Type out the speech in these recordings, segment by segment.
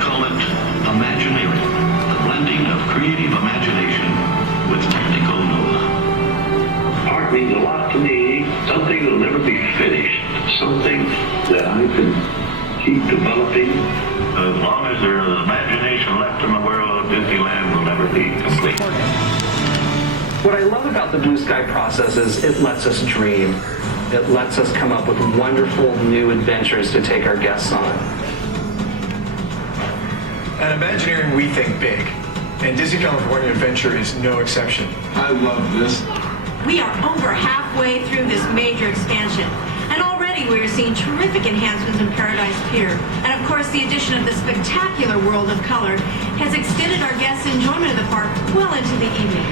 call it Imagineering, the blending of creative imagination with technical know-how. Art means a lot to me, something that'll never be finished, something that I can keep developing. As long as there is imagination left in the world, Disneyland will never be complete. What I love about the Blue Sky process is it lets us dream. It lets us come up with wonderful new adventures to take our guests on. At Imagineering, we think big, and Disney California Adventure is no exception. I love this. We are over halfway through this major expansion, and already we are seeing terrific enhancements in Paradise Pier. And of course, the addition of the spectacular World of Color has extended our guests' enjoyment of the park well into the evening.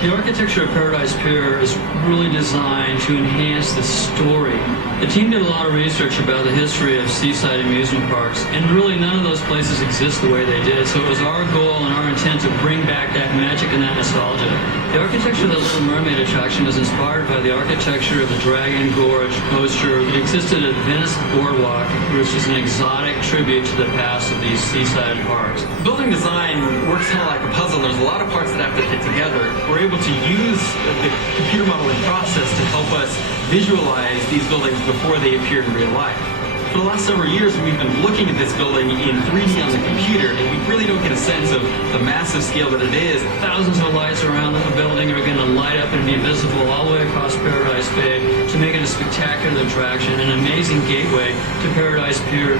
The architecture of Paradise Pier is really designed to enhance the story. The team did a lot of research about the history of seaside amusement parks, and really none of those places exist the way they did. So it was our goal and our intent to bring back that magic and that nostalgia. The architecture of the Little Mermaid attraction was inspired by the architecture of the Dragon Gorge coaster that existed at Venice Boardwalk, which is an exotic tribute to the past of these seaside parks. Building design works kind of like a puzzle. There's a lot of parts that have to fit together. We're able to use the computer modeling process to help us visualize these buildings before they appear in real life. For the last several years, we've been looking at this building in 3D on the computer, and we really don't get a sense of the massive scale that it is. Thousands of lights around the building are going to light up and be visible all the way across Paradise Bay to make it a spectacular attraction, an amazing gateway to Paradise Pier.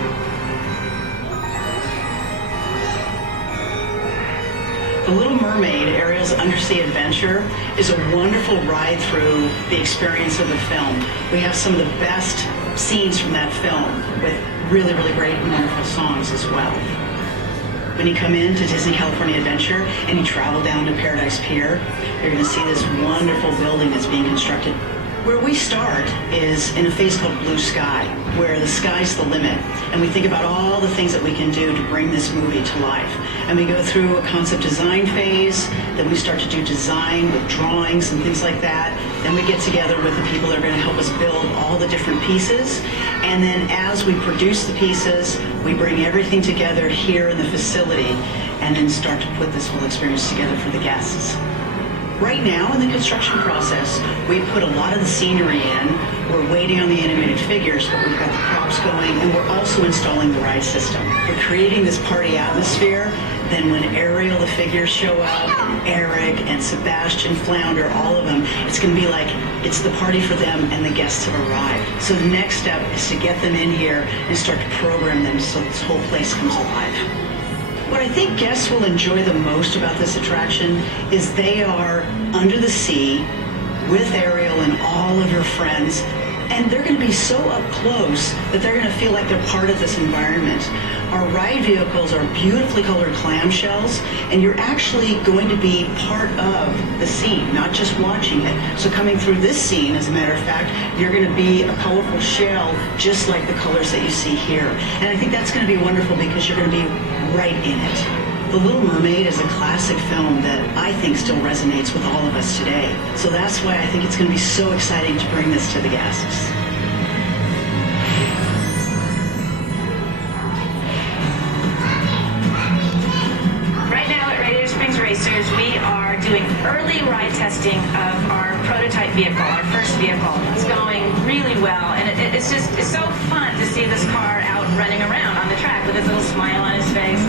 The Little Mermaid, Ariel's Undersea Adventure, is a wonderful ride through the experience of the film. We have some of the best scenes from that film with really, really great and wonderful songs as well. When you come into Disney California Adventure and you travel down to Paradise Pier, you're going to see this wonderful building that's being constructed. Where we start is in a phase called Blue Sky, where the sky's the limit, and we think about all the things that we can do to bring this movie to life. And we go through a concept design phase, then we start to do design with drawings and things like that. Then we get together with the people that are going to help us build all the different pieces. And then as we produce the pieces, we bring everything together here in the facility and then start to put this whole experience together for the guests. Right now in the construction process, we put a lot of the scenery in. We're waiting on the animated figures, but we've got the props going, and we're also installing the ride system. We're creating this party atmosphere. Then when Ariel, the figures show up, and Eric and Sebastian, Flounder, all of them, it's going to be like it's the party for them and the guests have arrived. So the next step is to get them in here and start to program them so this whole place comes alive. What I think guests will enjoy the most about this attraction is they are under the sea with Ariel and all of her friends, and they're going to be so up close that they're going to feel like they're part of this environment. Our ride vehicles are beautifully colored clamshells, and you're actually going to be part of the scene, not just watching it. So coming through this scene, as a matter of fact, you're going to be a colorful shell just like the colors that you see here. And I think that's going to be wonderful because you're going to be right in it. The Little Mermaid is a classic film that I think still resonates with all of us today. So that's why I think it's going to be so exciting to bring this to the guests. Right now at Radiator Springs Racers, we are doing early ride testing of our prototype vehicle, our first vehicle. It's going really well, and it's so fun to see this car out running around on the track with his little smile on his face.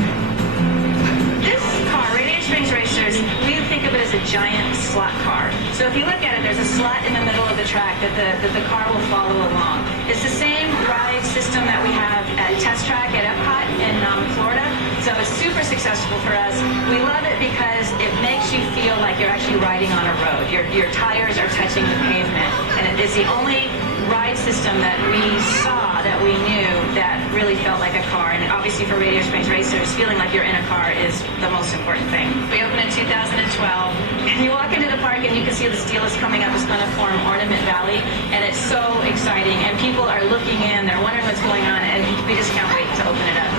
This car, Radiator Springs Racers, we think of it as a giant slot car. So if you look at it, there's a slot in the middle of the track that the car will follow along. It's the same ride system that we have at Test Track at Epcot in Florida. So it's super successful for us. We love it because it makes you feel like you're actually riding on a road. Your tires are touching the pavement, and it's the only ride system that we saw, that we knew, that really felt like a car. And obviously for Radiator Springs Racers, feeling like you're in a car is the most important thing. We opened in 2012, and you walk into the park and you can see the steel is coming up. It's going to form Ornament Valley, and it's so exciting. And people are looking in, they're wondering what's going on, and we just can't wait to open it up.